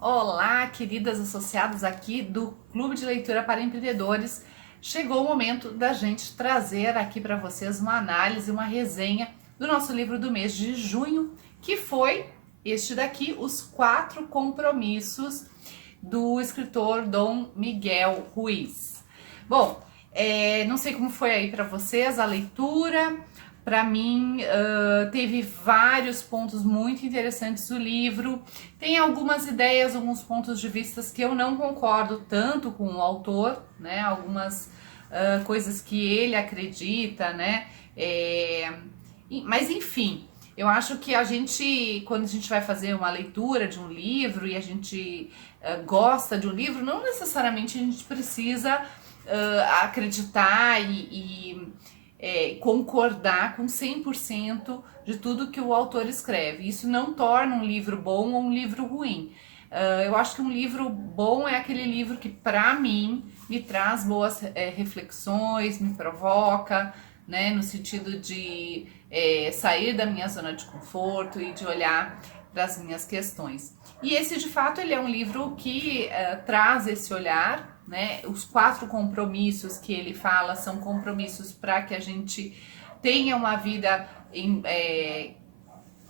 Olá, queridas associadas aqui do Clube de Leitura para Empreendedores. Chegou o momento da gente trazer aqui para vocês uma análise, uma resenha do nosso livro do mês de junho, que foi este daqui, Os Quatro Compromissos, do escritor Dom Miguel Ruiz. Bom, não sei como foi aí para vocês a leitura. Para mim, teve vários pontos muito interessantes do livro. Tem algumas ideias, alguns pontos de vista que eu não concordo tanto com o autor, né? Algumas coisas que ele acredita, né? Mas enfim, eu acho que quando a gente vai fazer uma leitura de um livro e a gente gosta de um livro, não necessariamente a gente precisa acreditar e concordar com 100% de tudo que o autor escreve. Isso não torna um livro bom ou um livro ruim. Eu acho que um livro bom é aquele livro que, para mim, me traz boas reflexões, me provoca, né, no sentido de sair da minha zona de conforto e de olhar para as minhas questões. E esse, de fato, ele é um livro que traz esse olhar, né? Os 4 compromissos que ele fala são compromissos para que a gente tenha uma vida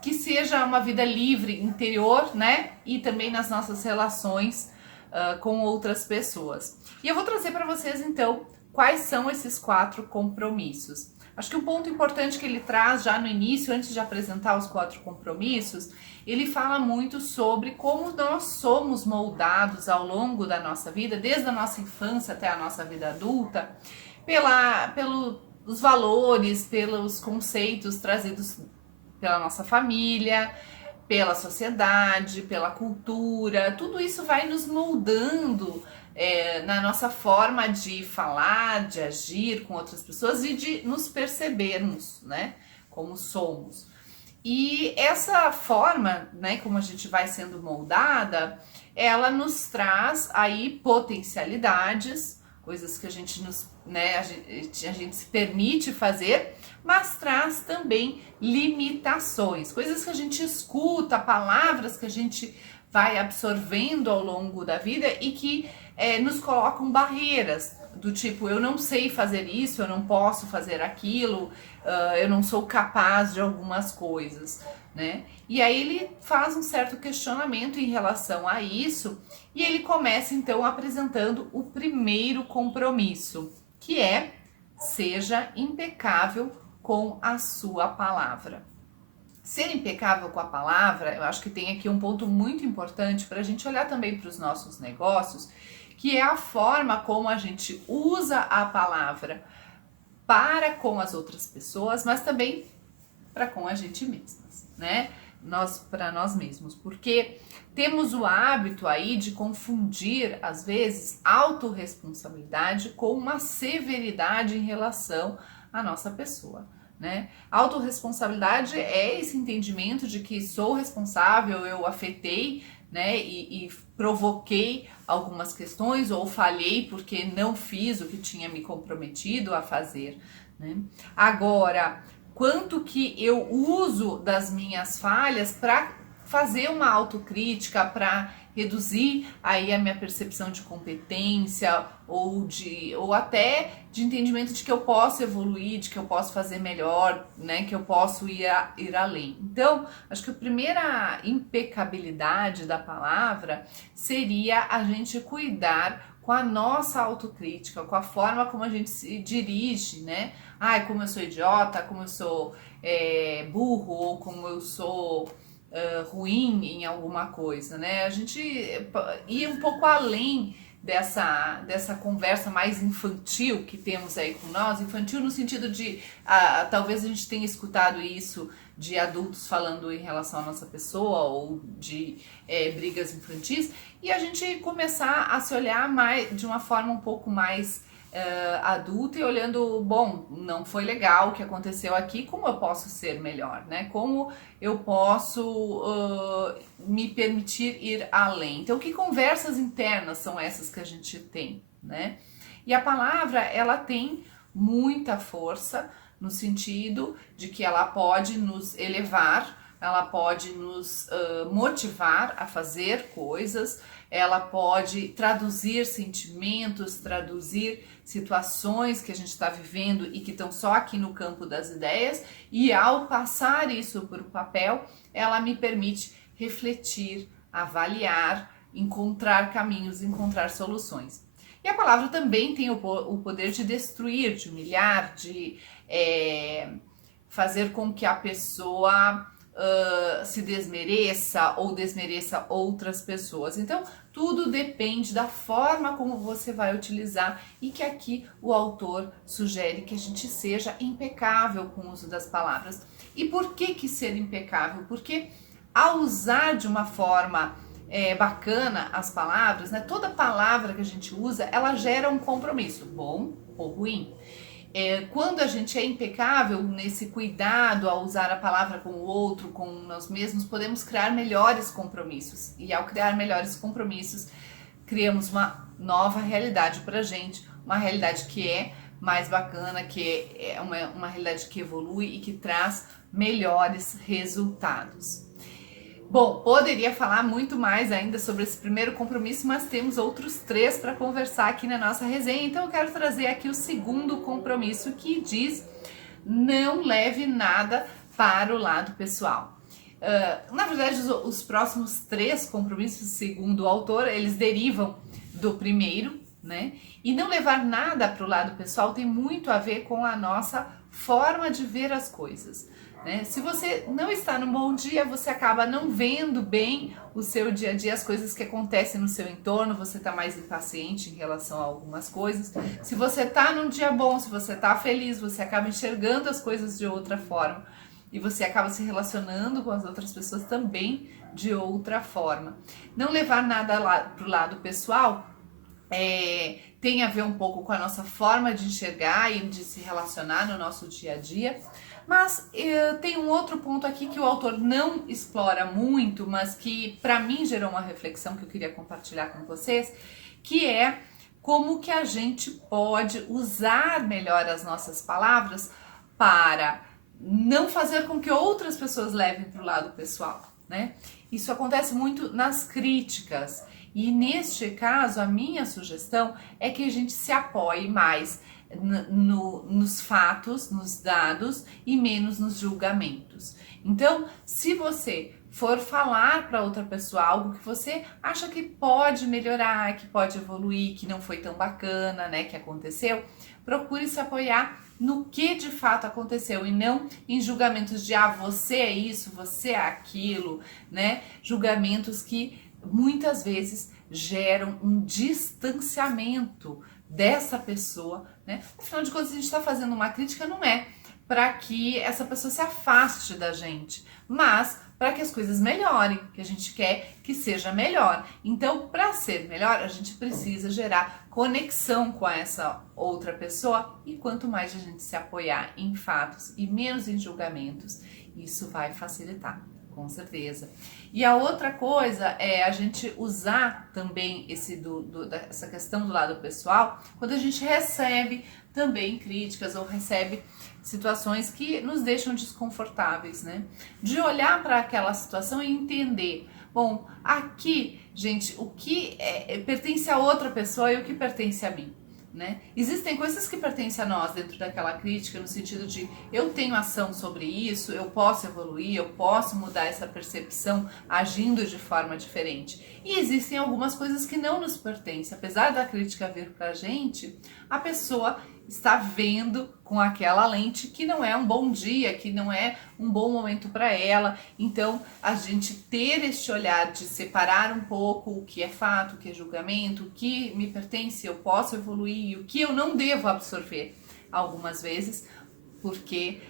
que seja uma vida livre, interior, né? E também nas nossas relações com outras pessoas. E eu vou trazer para vocês, então, quais são esses 4 compromissos. Acho que um ponto importante que ele traz já no início, antes de apresentar os 4 compromissos, ele fala muito sobre como nós somos moldados ao longo da nossa vida, desde a nossa infância até a nossa vida adulta, pelos valores, pelos conceitos trazidos pela nossa família, pela sociedade, pela cultura. Tudo isso vai nos moldando na nossa forma de falar, de agir com outras pessoas e de nos percebermos, né, como somos. E essa forma, né, como a gente vai sendo moldada, ela nos traz aí potencialidades, coisas que a gente se permite fazer, mas traz também limitações, coisas que a gente escuta, palavras que a gente vai absorvendo ao longo da vida e que nos colocam barreiras, do tipo, eu não sei fazer isso, eu não posso fazer aquilo, eu não sou capaz de algumas coisas, né? E aí ele faz um certo questionamento em relação a isso e ele começa então apresentando o primeiro compromisso, que é: seja impecável com a sua palavra. Ser impecável com a palavra, eu acho que tem aqui um ponto muito importante para a gente olhar também para os nossos negócios, que é a forma como a gente usa a palavra para com as outras pessoas, mas também para com a gente mesmas, né? Para nós mesmos, porque temos o hábito aí de confundir, às vezes, autorresponsabilidade com uma severidade em relação à nossa pessoa, né? Autorresponsabilidade é esse entendimento de que sou responsável, eu afetei, né, e provoquei algumas questões ou falhei porque não fiz o que tinha me comprometido a fazer, né? Agora, quanto que eu uso das minhas falhas para fazer uma autocrítica, para reduzir aí a minha percepção de competência ou até de entendimento de que eu posso evoluir, de que eu posso fazer melhor, né, que eu posso ir além. Então, acho que a primeira impecabilidade da palavra seria a gente cuidar com a nossa autocrítica, com a forma como a gente se dirige, né? Ai, como eu sou idiota, como eu sou burro, ou como eu sou ruim em alguma coisa, né? A gente ir um pouco além dessa conversa mais infantil que temos aí com nós, infantil no sentido de talvez a gente tenha escutado isso de adultos falando em relação à nossa pessoa ou de brigas infantis, e a gente começar a se olhar de uma forma um pouco mais adulta e olhando, bom, não foi legal o que aconteceu aqui, como eu posso ser melhor, né? Como eu posso me permitir ir além. Então, que conversas internas são essas que a gente tem, né? E a palavra, ela tem muita força no sentido de que ela pode nos elevar ela pode nos motivar a fazer coisas, ela pode traduzir sentimentos, traduzir situações que a gente está vivendo e que estão só aqui no campo das ideias, e ao passar isso para o papel, ela me permite refletir, avaliar, encontrar caminhos, encontrar soluções. E a palavra também tem o poder de destruir, de humilhar, de fazer com que a pessoa se desmereça ou desmereça outras pessoas. Então, tudo depende da forma como você vai utilizar, e que aqui o autor sugere que a gente seja impecável com o uso das palavras. E por que ser impecável? Porque ao usar de uma forma bacana as palavras, né, toda palavra que a gente usa, ela gera um compromisso, bom ou ruim. Quando a gente é impecável nesse cuidado ao usar a palavra com o outro, com nós mesmos, podemos criar melhores compromissos. E ao criar melhores compromissos, criamos uma nova realidade pra gente, uma realidade que é mais bacana, que é uma realidade que evolui e que traz melhores resultados. Bom, poderia falar muito mais ainda sobre esse primeiro compromisso, mas temos outros 3 para conversar aqui na nossa resenha. Então eu quero trazer aqui o segundo compromisso, que diz: não leve nada para o lado pessoal. Na verdade, os próximos 3 compromissos, segundo o autor, eles derivam do primeiro, né? E não levar nada para o lado pessoal tem muito a ver com a nossa forma de ver as coisas. Se você não está num bom dia, você acaba não vendo bem o seu dia a dia, as coisas que acontecem no seu entorno, você está mais impaciente em relação a algumas coisas. Se você está num dia bom, se você está feliz, você acaba enxergando as coisas de outra forma e você acaba se relacionando com as outras pessoas também de outra forma. Não levar nada para o lado pessoal tem a ver um pouco com a nossa forma de enxergar e de se relacionar no nosso dia a dia. Mas tem um outro ponto aqui que o autor não explora muito, mas que para mim gerou uma reflexão que eu queria compartilhar com vocês, que é como que a gente pode usar melhor as nossas palavras para não fazer com que outras pessoas levem para o lado pessoal, né? Isso acontece muito nas críticas, e neste caso a minha sugestão é que a gente se apoie mais nos fatos, nos dados, e menos nos julgamentos. Então, se você for falar para outra pessoa algo que você acha que pode melhorar, que pode evoluir, que não foi tão bacana, né, que aconteceu, procure se apoiar no que de fato aconteceu e não em julgamentos de você é isso, você é aquilo, né? Julgamentos que muitas vezes geram um distanciamento dessa pessoa, né? Afinal de contas, a gente está fazendo uma crítica, não é para que essa pessoa se afaste da gente, mas para que as coisas melhorem, que a gente quer que seja melhor. Então, para ser melhor, a gente precisa gerar conexão com essa outra pessoa, e quanto mais a gente se apoiar em fatos e menos em julgamentos, isso vai facilitar, com certeza. E a outra coisa é a gente usar também essa questão do lado pessoal quando a gente recebe também críticas ou recebe situações que nos deixam desconfortáveis, né? De olhar para aquela situação e entender, bom, aqui, gente, o que pertence a outra pessoa e o que pertence a mim, né? Existem coisas que pertencem a nós dentro daquela crítica, no sentido de eu tenho ação sobre isso, eu posso evoluir, eu posso mudar essa percepção agindo de forma diferente. E existem algumas coisas que não nos pertencem. Apesar da crítica vir pra gente, a pessoa está vendo com aquela lente que não é um bom dia, que não é um bom momento para ela. Então, a gente ter este olhar de separar um pouco o que é fato, o que é julgamento, o que me pertence, eu posso evoluir, e o que eu não devo absorver algumas vezes, porque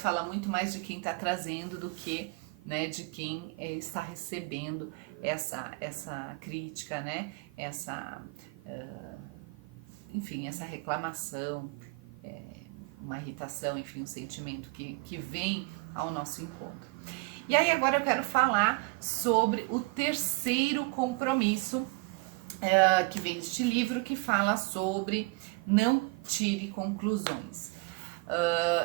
fala muito mais de quem está trazendo do que, né, de quem está recebendo essa crítica, né, enfim, essa reclamação, uma irritação, enfim, um sentimento que vem ao nosso encontro. E aí agora eu quero falar sobre o terceiro compromisso que vem deste livro, que fala sobre não tire conclusões.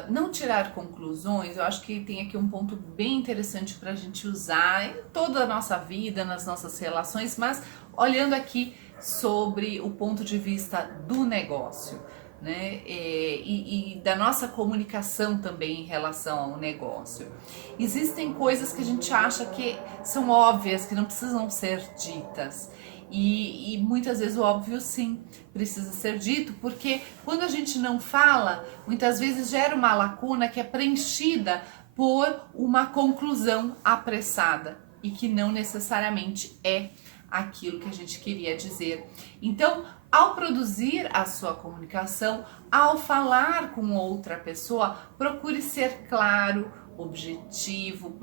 não tirar conclusões. Eu acho que tem aqui um ponto bem interessante para a gente usar em toda a nossa vida, nas nossas relações, mas olhando aqui sobre o ponto de vista do negócio, né? E da nossa comunicação também em relação ao negócio. Existem coisas que a gente acha que são óbvias, que não precisam ser ditas. E muitas vezes o óbvio sim precisa ser dito, porque quando a gente não fala, muitas vezes gera uma lacuna que é preenchida por uma conclusão apressada e que não necessariamente é aquilo que a gente queria dizer. Então, ao produzir a sua comunicação, ao falar com outra pessoa, procure ser claro, objetivo,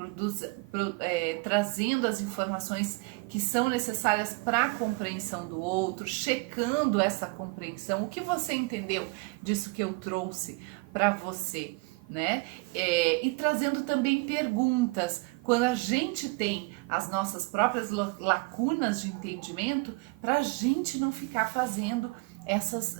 trazendo as informações que são necessárias para a compreensão do outro, checando essa compreensão, o que você entendeu disso que eu trouxe para você, né? E trazendo também perguntas. Quando a gente tem as nossas próprias lacunas de entendimento, para a gente não ficar fazendo essas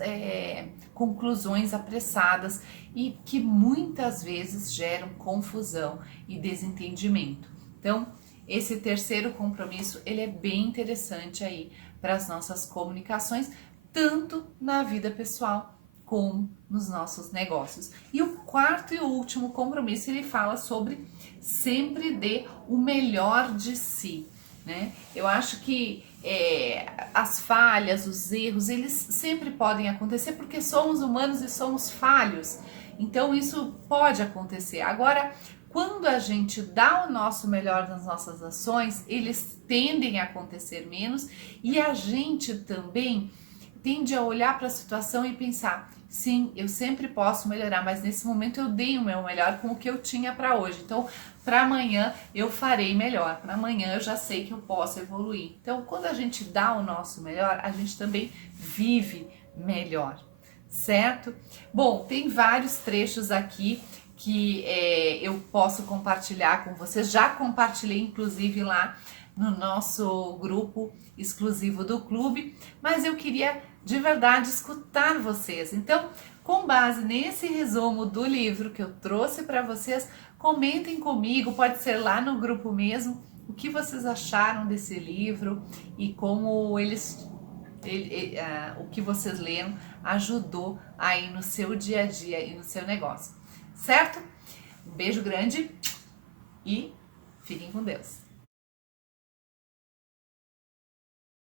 conclusões apressadas e que muitas vezes geram confusão e desentendimento. Então, esse terceiro compromisso, ele é bem interessante aí para as nossas comunicações, tanto na vida pessoal como nos nossos negócios. E o quarto e último compromisso, ele fala sobre sempre dê o melhor de si, né? Eu acho que as falhas, os erros, eles sempre podem acontecer porque somos humanos e somos falhos. Então isso pode acontecer. Agora, quando a gente dá o nosso melhor nas nossas ações, eles tendem a acontecer menos e a gente também tende a olhar para a situação e pensar, sim, eu sempre posso melhorar, mas nesse momento eu dei o meu melhor com o que eu tinha para hoje. Então, para amanhã eu farei melhor. Para amanhã eu já sei que eu posso evoluir. Então, quando a gente dá o nosso melhor, a gente também vive melhor, certo? Bom, tem vários trechos aqui que eu posso compartilhar com vocês. Já compartilhei, inclusive, lá no nosso grupo exclusivo do clube, mas eu queria de verdade escutar vocês. Então, com base nesse resumo do livro que eu trouxe para vocês, comentem comigo, pode ser lá no grupo mesmo, o que vocês acharam desse livro e como o que vocês leram ajudou aí no seu dia a dia e no seu negócio, certo? Um beijo grande e fiquem com Deus!